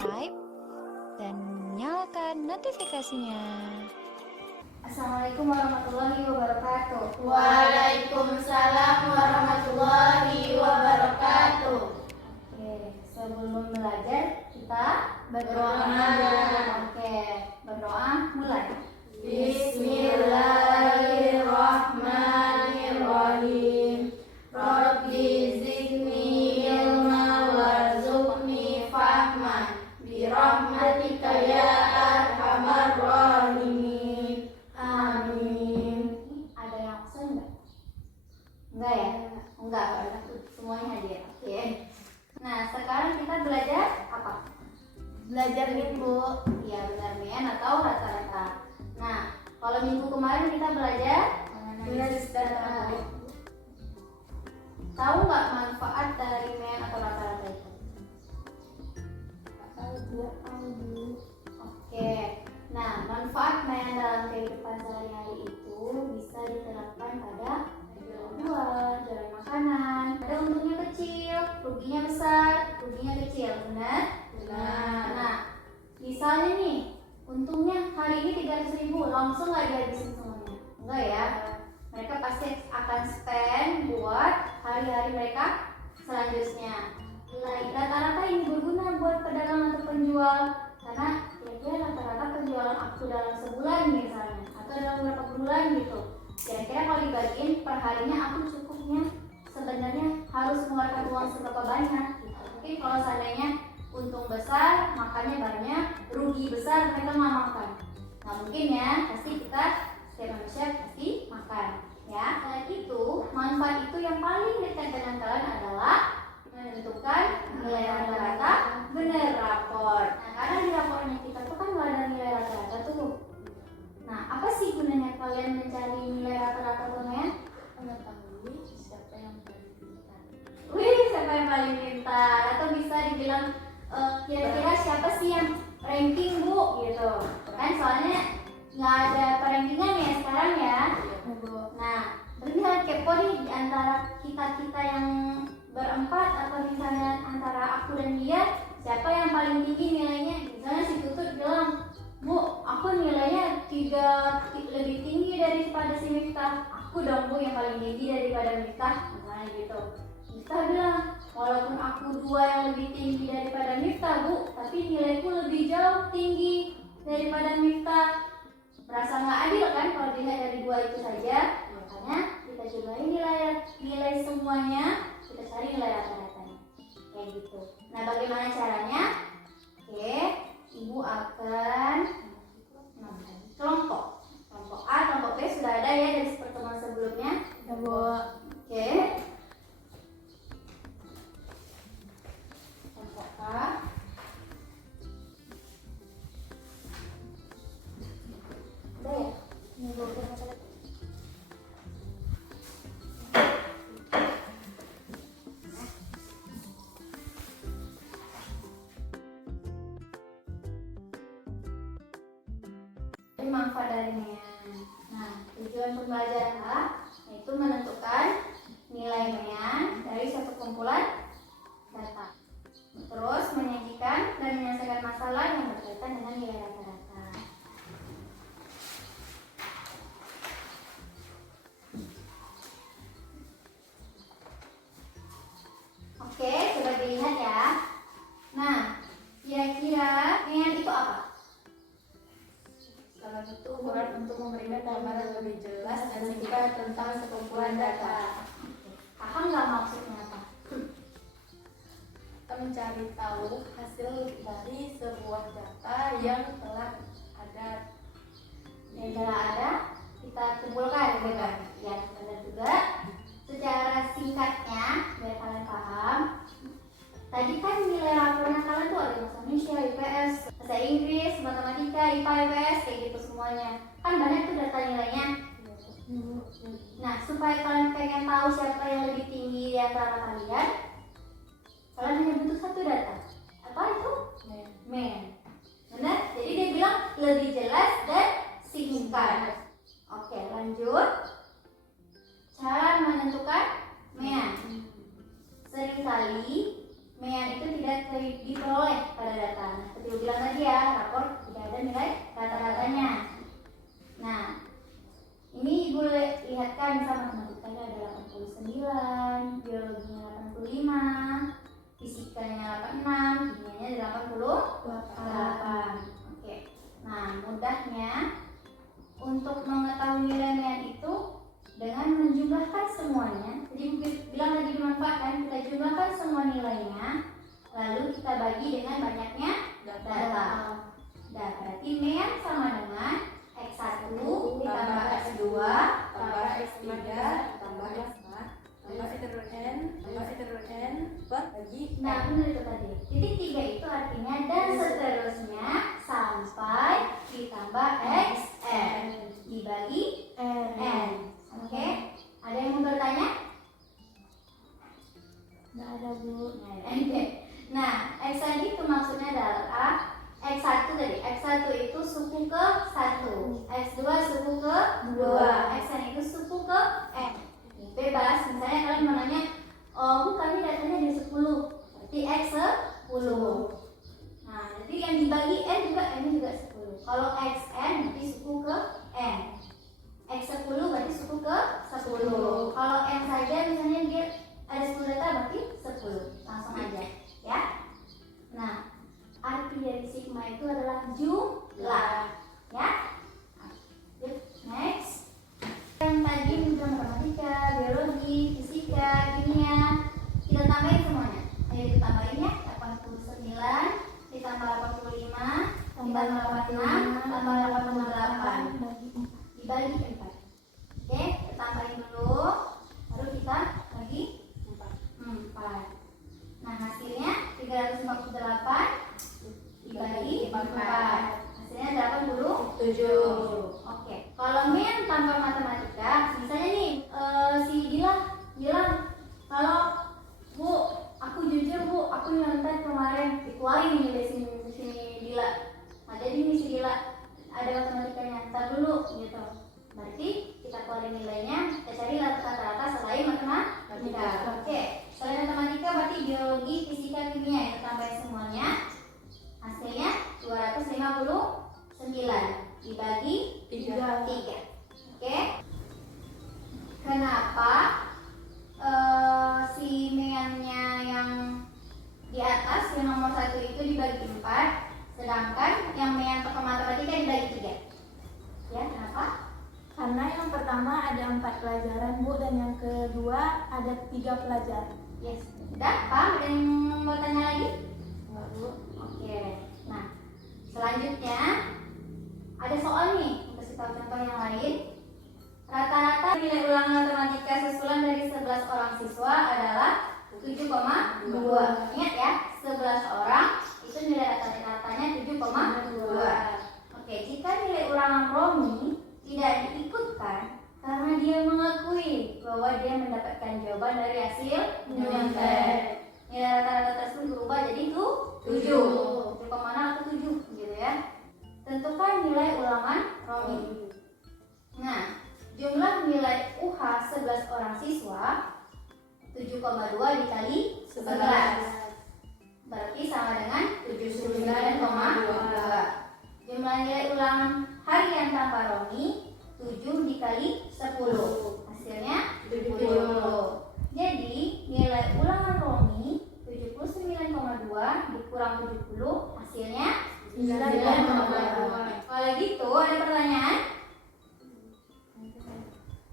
subscribe dan nyalakan notifikasinya. Assalamualaikum warahmatullahi wabarakatuh. Waalaikumsalam warahmatullahi wabarakatuh. Oke, sebelum belajar kita Berdoa. Oke, berdoa mulai. Bismillahirrahmanirrahim. Rabbi zidni ilma warzuqni fahman birahmatika ya arhamar rahimin. Amin. Ada yang absen enggak? Enggak ya? Enggak, semuanya hadir. Oke. Nah, sekarang kita belajar apa? Belajar min, Bu. Iya, benar men atau rata-rata. Nah, kalau minggu kemarin kita belajar Tulis data. tahu nggak manfaat dari men atau rata-rata itu? Oke. Nah, manfaat men dalam kehidupan sehari-hari itu bisa diterapkan pada jalan buah, jalan makanan. Ada untungnya kecil, ruginya besar, ruginya kecil, benar? Nah, misalnya nih, untungnya hari ini 300.000, langsung nggak dihabisin semuanya. Enggak ya? Mereka pasti akan spend buat hari-hari mereka selanjutnya. Rata-rata ini berguna buat pedagang atau penjual, karena kira-kira rata-rata penjualan aku dalam sebulan misalnya, atau dalam beberapa bulan gitu. Kira-kira kalau dibagiin per harinya aku cukupnya sebenarnya harus mengeluarkan uang seberapa banyak gitu. Mungkin kalau seandainya untung besar, makannya banyak, rugi besar, mereka nggak makan. Nah mungkin ya, pasti kita setiap manusia pasti makan ya. Selain itu, manfaat itu yang paling dekat dengan kalian adalah menentukan nilai rata-rata benar rapor. Nah karena di rapornya kita tuh kan nggak ada nilai rata-rata tuh. Nah apa sih gunanya kalian mencari nilai rata-rata tuh men? Mengetahui siapa yang paling pintar. Wih, siapa yang paling pintar? Atau bisa dibilang kira-kira siapa sih yang ranking bu gitu kan, soalnya nggak ada perankingan ya sekarang ya. Nah terlihat kepo nih di antara kita yang berempat, atau misalnya antara aku dan dia, siapa yang paling tinggi nilainya. Misalnya si Tutut bilang, bu aku nilainya 3 lebih tinggi daripada si Miftah, aku dong bu yang paling tinggi daripada Miftah, misalnya gitu. Miftah bilang, walaupun aku 2 yang lebih tinggi daripada Miftah bu, tapi nilaiku lebih jauh tinggi daripada Miftah. Merasa nggak adil kan kalau dilihat dari 2 itu saja. Makanya kita cobain nilai semuanya, kita cari nilai rata-ratanya kayak gitu. Nah bagaimana caranya? Oke, ibu akan kelompok A, kelompok B sudah ada ya dari pertemuan sebelumnya. Oke, kelompok A. Udah ya? Manfaat dari men. Nah, tujuan pembelajaran A yaitu menentukan nilai men dari suatu kumpulan data. Terus menyajikan dan menyelesaikan masalah yang berkaitan dengan nilai rata-rata. Oke, coba dilihat ya. Nah, kira-kira men itu apa? Salah satu ukuran untuk memberikan gambaran lebih jelas dan singkat tentang sekumpulan data. Paham nggak maksudnya apa? Kita mencari tahu hasil dari sebuah data yang telah ada. Yang telah ada, kita kumpulkan gitu. Ya, benar juga. Secara singkatnya, biar kalian paham. Tadi kan nilai laporan kalian tuh ada bahasa Indonesia, IPS, bahasa Inggris, matematika, IPA, IPS, kayak gitu semuanya. Kan banyak tuh data nilainya. Nah, supaya kalian pengen tahu siapa yang lebih tinggi di antara kalian hanya butuh satu data. Apa itu? Men. Benar? Jadi dia bilang lebih jelas dan singkat. Oke, lanjut. Cara menentukan men. Seringkali men itu tidak diperoleh pada data. bilang tadi ya, rapor tidak ada nilai rata-ratanya. Nah, ini Ibu lihatkan misal matematikanya ada 89, biologinya 85, fisikanya 86, kimianya 88. Oke. Nah, mudahnya untuk mengetahui nilai itu dengan menjumlahkan semuanya. Jadi bilang tadi dimanfaatkan, kita jumlahkan semua nilainya, lalu kita bagi dengan banyaknya data. Nah, berarti mean sama dengan X1 ditambah X2 tambah X3 tambah X4 tambah X N bagi. Nah, benar itu tadi. Titik 3 itu artinya dan seterusnya sampai ditambah Xn dibagi N. Oke? Ada yang mau bertanya? Nggak ada, Bu. Oke. Nah, Xn itu maksudnya adalah X1 tadi. X1 itu suku ke 1, X2 suku ke 2, Xn itu suku ke N. Bebas, misalnya kalian mau nanya, oh kami datanya ada 10, berarti X 10. Nah, jadi yang dibagi N juga N juga 10. Kalau Xn berarti suku ke N, X 10 berarti suku ke 10. Kalau N saja misalnya dia ada 10 data berarti 10. Langsung aja ya. Nah, arti dari sigma itu adalah jumlah ya. Next. Yang tadi udah matematika, biologi, fisika, kimia, kita tambahin semuanya. Ayo kita tambahin ya. 89 ditambah 85 tambah 86 tambah 88 dibagi 4. Oke, kita tambahin dulu, baru kita bagi 4. Nah, hasilnya 348 dibagi 4. Hasilnya 87. Oke. Kalau min tanpa matematika, misalnya nih si Dila bilang, kalau Bu, aku jujur Bu, aku nyontek kemarin, dikeluarin nih dari sini Dila. Nah, jadi nih si Dila ada matematikanya, ntar dulu gitu. Berarti kita keluarin nilainya, kita cari rata-rata selain matematika. Oke. Selain matematika berarti biologi, fisika, kimia, kita tambahin semuanya. Hasilnya 259 dibagi 3. Oke. Kenapa si meannya yang di atas yang nomor 1 itu dibagi 4, sedangkan yang mean matematika dibagi 3? Ya, kenapa? Karena yang pertama ada 4 pelajaran, Bu, dan yang kedua ada 3 pelajaran. Yes. Udah, paham? Ada yang mau tanya lagi? Enggak, Bu. Oke. Nah, selanjutnya ada soal nih, kasih tahu contoh yang lain. Rata-rata nilai ulangan matematika susulan dari 11 orang siswa adalah 7,2. Ingat ya, 11 orang itu nilai rata-ratanya 7,2. Oke, jika nilai ulangan Romi tidak diikutkan karena dia mengakui bahwa dia mendapatkan jawaban dari hasil nyontek, nilai rata-rata tersebut berubah jadi 7,6 atau 7 gitu ya. Tentukan nilai ulangan Romi. Nah, jumlah nilai UH 11 orang siswa 7,2 dikali 11 berarti sama dengan 79,2. Jumlah nilai ulangan harian tanpa Romi 7 dikali 10, hasilnya 70. Jadi nilai ulangan Romi 79,2 dikurang 70, hasilnya 9,2. Kalau gitu ada pertanyaan?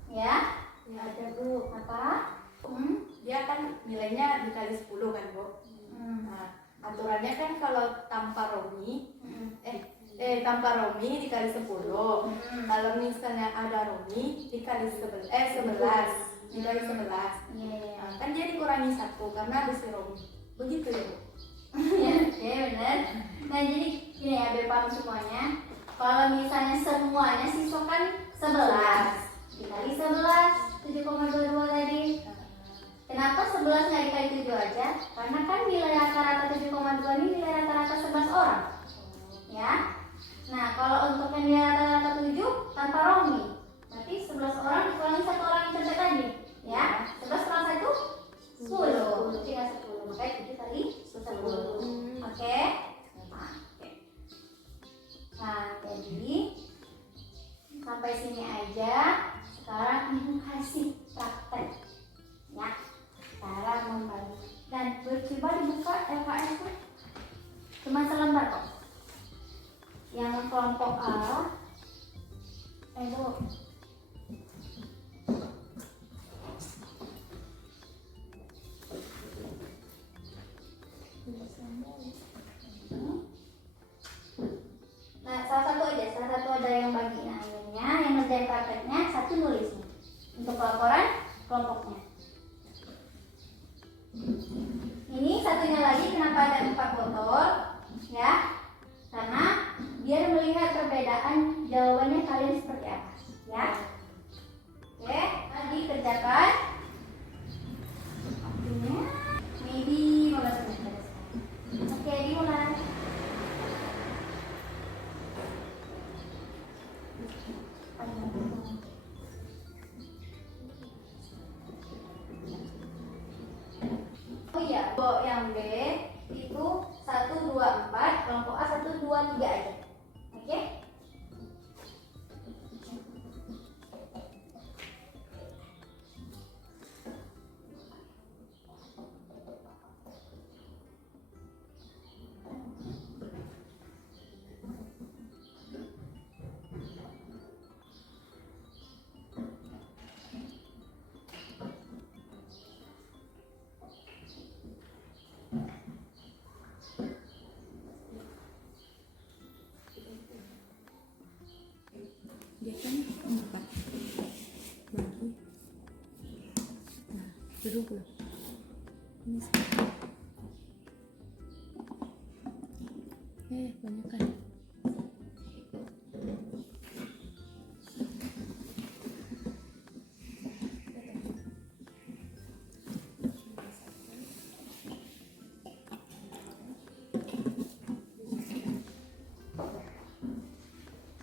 Ya? Ya ada, Bu. Apa? Dia kan nilainya dikali 10 kan, Bu. Nah, aturannya kan kalau tanpa Romi tanpa Romi dikali 10. Kalau misalnya ada Romi dikali 11 dikali 11. Nah, kan dia dikurangi 1 karena ada si Romi. Begitu ya, Bu. Oke, benar. Nah, jadi gini ya, biar paham semuanya. Kalau misalnya semuanya siswa kan 11 dikali 11 7,22 tadi. Kenapa 11 nggak dikali 7 aja? Karena kan nilai rata-rata 7,2 ini nilai rata-rata 11 orang. Ya. Nah, kalau untuk yang nilai rata-rata 7 tanpa Romi, berarti 11 orang dikurangi 1 orang yang contek tadi. Ya. 11 kurang 1 10. Tinggal 10. Makanya 7 kali 10. Oke? Nah, oke. gambar kok. Yang kelompok A, Bu. nah salah satu ada yang bagiin akhirnya, yang ngerjain prakteknya, satu nulis nih untuk laporan kelompoknya. Ini satunya lagi kenapa ada 4 botol ya, karena biar melihat perbedaan jawabannya kalian seperti apa ya. Oke, lagi kerjakan waktunya maybe 15 menit. Oke, dimulai. Oh iya, kelompok yang B itu 1, 2, 4, kelompok A 1, 2, 3 aja. Oke? Dia kan 4 bagi. Nah, 20. Ini banyak kan.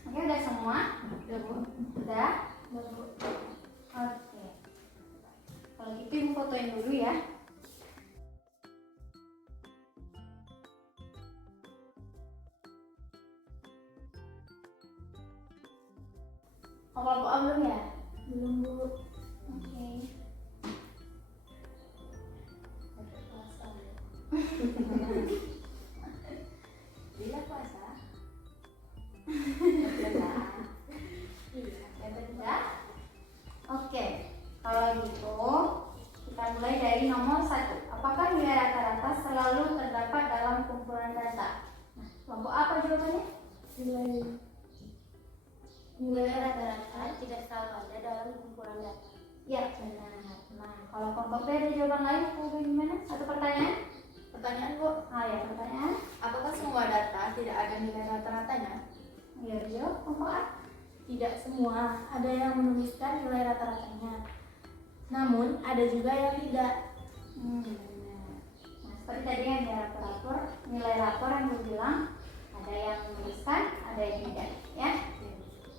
Oke, udah semua? Udah, Bu. Udah? Oke. Kalau gitu ibu fotoin dulu ya. Oh, kelompok A belum ya? Belum, Bu. Oke. Bila puasa. Udah? Oke. Kalau gitu, kita mulai dari nomor 1. Apakah nilai rata-rata selalu terdapat dalam kumpulan data? Nah, kelompok A apa jawabannya? Nilai rata-rata tidak selalu ada dalam kumpulan data. Ya, benar. Nah, kalau kelompok B ada jawaban lain atau bagaimana? Satu pertanyaan? Pertanyaan, Bu. Ya, pertanyaan. Apakah semua data tidak ada nilai rata-ratanya? Ya, jawab kelompok A. Tidak semua, ada yang menuliskan nilai rata-ratanya. Namun, ada juga yang tidak. Benar. Nah, seperti tadi yang di nilai rapor yang gue bilang, ada yang menuliskan, ada yang tidak, ya.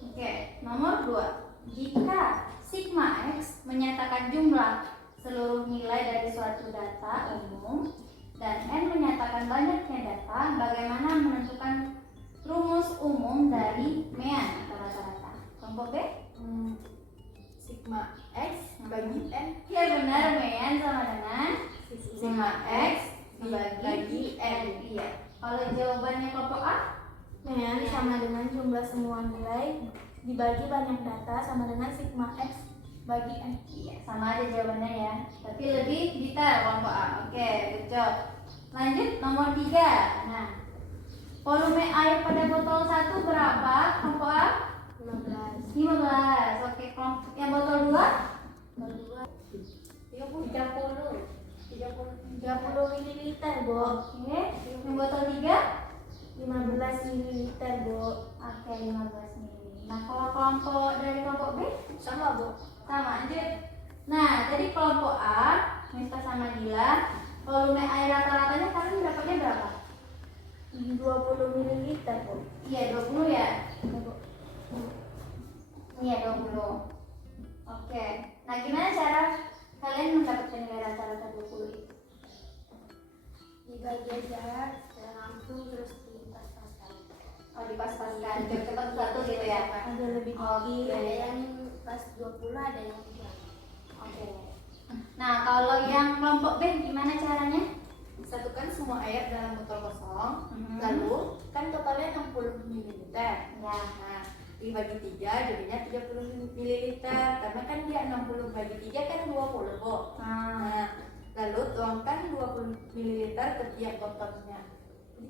Oke, nomor 2. Jika sigma X menyatakan jumlah seluruh nilai dari suatu data umum dan N menyatakan banyaknya data, bagaimana menentukan rumus umum dari mean atau rata-rata? Kelompok B? Sigma X bagi N. Ya benar, mean sama dengan sigma X dibagi N. Iya. Kalau jawabannya kelompok A? Mean sama dengan jumlah semua nilai dibagi banyak data sama dengan sigma X bagi N. Iya, sama aja jawabannya ya. Tapi lebih detail kelompok A. Oke, good job. Lanjut nomor 3. Nah, volume air pada botol 1 berapa? Kelompok A? 15. 15. Oke, kelompok yang botol 2? Kedua 30. 30 ml, Bu. Oke, yang botol 3? 15 ml, Bu. Oke, 15 ml. Nah, kalau kelompok dari kelompok B? Sama, Bu. Sama, lanjut. Nah, tadi kelompok A, Miska sama Gila, volume air rata-ratanya kalian dapatnya berapa? 20 ml, Bu. Iya, 20 ya? Bu. Iya, 20. Oke. Nah, gimana cara kalian mendapatkan nilai rata-rata 20 itu? Dibagi aja langsung terus dipas-paskan. Oh, dipas-paskan, cepat satu gitu ya? Ada lebih Oke. tinggi, ada yang pas 20, ada yang tidak. Oke. Nah, kalau yang kelompok B gimana caranya? satukan semua air dalam botol kosong, lalu kan totalnya 60 ml. Ya. Nah, dibagi 3 jadinya 30 ml, karena kan dia 60 bagi 3 kan 20, Bu. Nah, lalu tuangkan 20 ml ke tiap botolnya.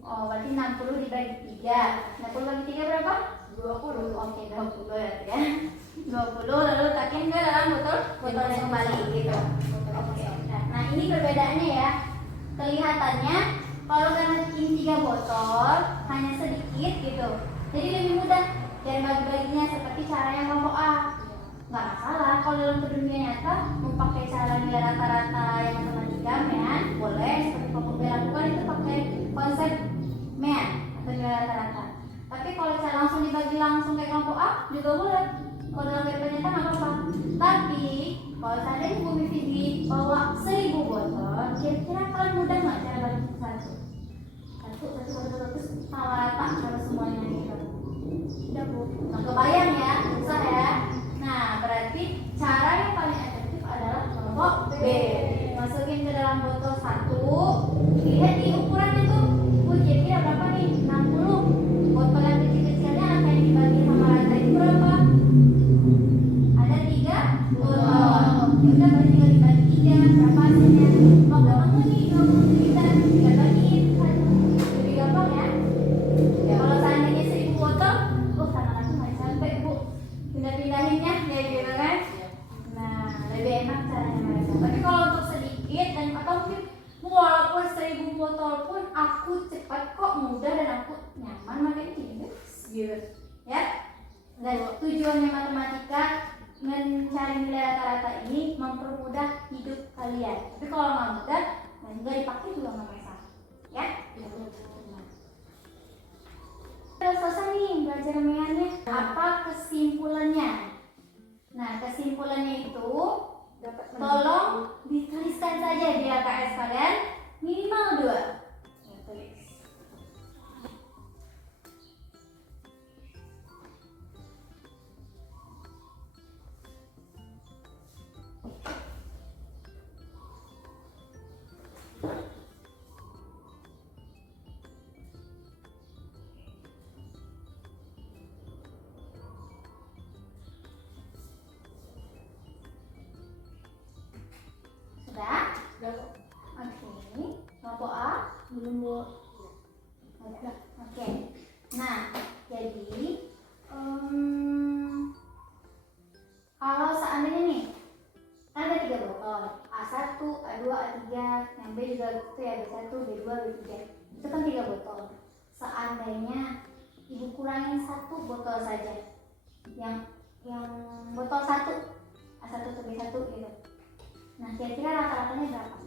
Oh, berarti 60 dibagi 3. 60 bagi 3 berapa? 20. Oke, 20 ya. 20 lalu letakkan ke dalam botol yang kembali gitu. Oke. Nah, ini perbedaannya ya. Kelihatannya kalau karena bikin 3 botol hanya sedikit gitu. Jadi lebih mudah dan bagi-baginya seperti caranya kelompok A. Nggak masalah kalau dalam dunia nyata mau pakai cara nilai rata-rata yang matematika MEAN boleh, seperti kelompok B lakukan itu pakai konsep MEAN atau nilai rata-rata. Tapi kalau cara langsung dibagi langsung kayak kelompok A juga boleh. Kalau dalam kehidupan nyata nggak apa-apa. Tapi kalau seandainya Bu Fitri bawa 1000 botol, kira-kira kalian mudah nggak cara bagi satu botol terus sama rata kalau semuanya gitu? Udah, Bu. Nggak kebayang ya, susah ya. Nah, berarti cara yang paling efektif adalah kelompok B. Masukin ke dalam botol 1, lihat di ukurannya tuh. Kira-kira berapa nih? 60. Botol yang kecil-kecilnya akan dibagi sama rata itu berapa? Ada 3 botol. Ya udah berarti tinggal dibagi 3. Berapa hasilnya? Oh, gampang tuh nih, 20 liter. Tinggal bagiin. Lebih gampang ya. Kalau seandainya 1000 botol, kadang-kadang nggak sampai, Bu. Pindah-pindahinnya kayak gitu kan. Nah, lebih enak caranya mereka. Tapi kalau untuk sedikit dan atau mungkin walaupun 1000 botol pun aku cepat kok, mudah dan aku nyaman makanya gitu. Ya. Dan tujuannya matematika mencari nilai rata-rata ini mempermudah hidup kalian. Tapi kalau nggak mudah dan nggak dipakai juga nggak masalah. Ya. Udah selesai nih belajar MEAN-nya. Apa kesimpulannya? Nah, kesimpulannya itu tolong dituliskan saja di LKS kalian minimal 2. Ya, tulis. Sudah? Oke. Kelompok A? Belum, Bu. Oke. Nah, jadi kalau seandainya nih kan ada 3 botol, A1, A2, A3, yang B juga gitu ya, B1, B2, B3. Itu kan 3 botol. Seandainya Ibu kurangin 1 botol saja. Yang botol 1, A1 atau B1 gitu. Nah, kira-kira rata-ratanya berapa?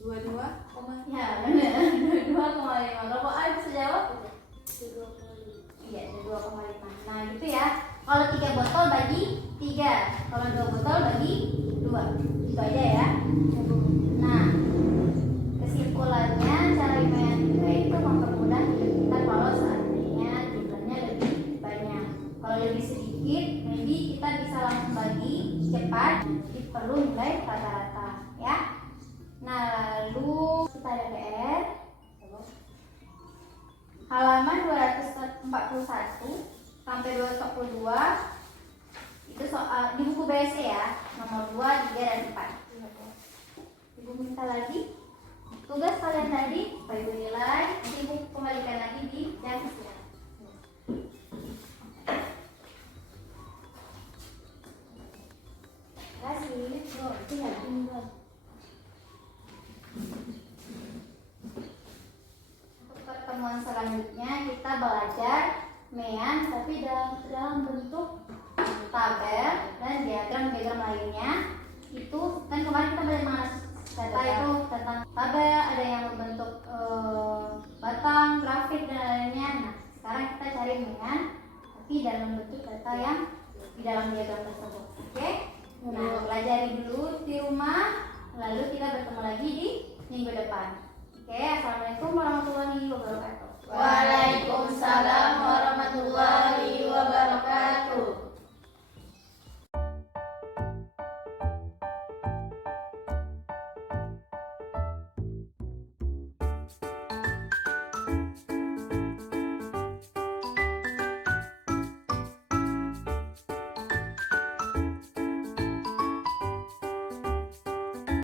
22, Ya, benar. 22,5. Kelompok A bisa jawab? 2,5. Iya, 22,5. Nah, gitu ya. Kalau 3 botol bagi 3. Kalau 2 botol bagi 2. Itu aja ya. Nah, kesimpulannya cara MEAN itu mempermudah hidup kita kalau seandainya jumlahnya lebih banyak. Kalau lebih sedikit, maybe kita bisa langsung bagi cepat. Jadi perlu nilai rata-rata ya. Nah, lalu kita ada PR halaman 241 sampai 242. Itu soal di buku BSE ya, nomor 2, 3, dan 4. Ibu minta lagi tugas kalian tadi supaya Ibu nilai, nanti Ibu kembalikan lagi di jam istirahat. Terima kasih. Tinggal tinggal. Untuk pertemuan selanjutnya kita belajar MEAN tapi dalam bentuk tabel dan diagram lainnya. Itu kan kemarin kita belajar mengenai data itu tentang tabel, ada yang berbentuk batang, grafik dan lainnya. Nah, sekarang kita cari MEAN tapi dalam bentuk data yang di dalam diagram tersebut. Oke? Nah, pelajari dulu di rumah, lalu kita bertemu lagi di minggu depan. Oke, assalamualaikum warahmatullahi wabarakatuh. Waalaikumsalam warahmatullahi